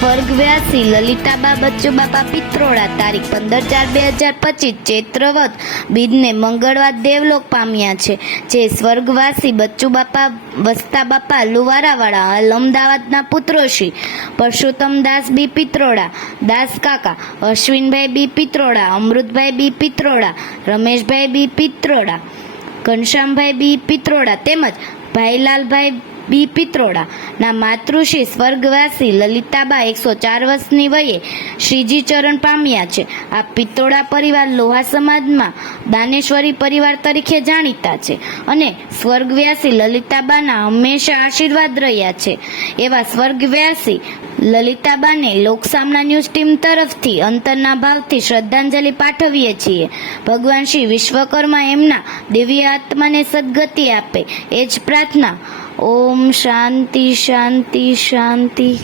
સ્વર્ગવ્યાસી લલિતાબા બચ્ચુબાપા પિત્રોડા તારીખ પંદર ચાર બે હજાર પચીસ ચૈત્રવત બીજને મંગળવાર દેવલોક પામ્યા છે. જે સ્વર્ગવાસી બચ્ચુબાપા વસ્તાબાપા લુવારાવાળા હાલ અમદાવાદના પુત્રો શ્રી પરસોત્તમ દાસ બી પિત્રોડા, દાસ કાકા, અશ્વિનભાઈ બી પિત્રોડા, અમૃતભાઈ બી પિત્રોડા, રમેશભાઈ બી પિત્રોડા, ઘનશ્યામભાઈ બી પિત્રોડા તેમજ ભાઈલાલભાઈ બી પિત્રોડા ના માતૃશ્રી સ્વર્ગવાસી લલિતાબા એકસો ચાર વર્ષની વયે શ્રીજી ચરણ પામ્યા છે. આ પિત્રોડા પરિવાર લોહા સમાજમાં દાનેશ્વરી પરિવાર તરીકે જાણીતા છે અને સ્વર્ગવ્યાસી લલિતાબાના હંમેશા આશીર્વાદ રહ્યા છે. એવા સ્વર્ગવ્યાસી લલિતાબાને લોકસામના ન્યૂઝ ટીમ તરફથી અંતરના ભાવથી શ્રદ્ધાંજલિ પાઠવીએ છીએ. ભગવાન શ્રી વિશ્વકર્મા એમના દિવ્ય આત્માને સદગતિ આપે. એ જ પ્રાર્થના. ઓમ શાંતિ શાંતિ શાંતિ.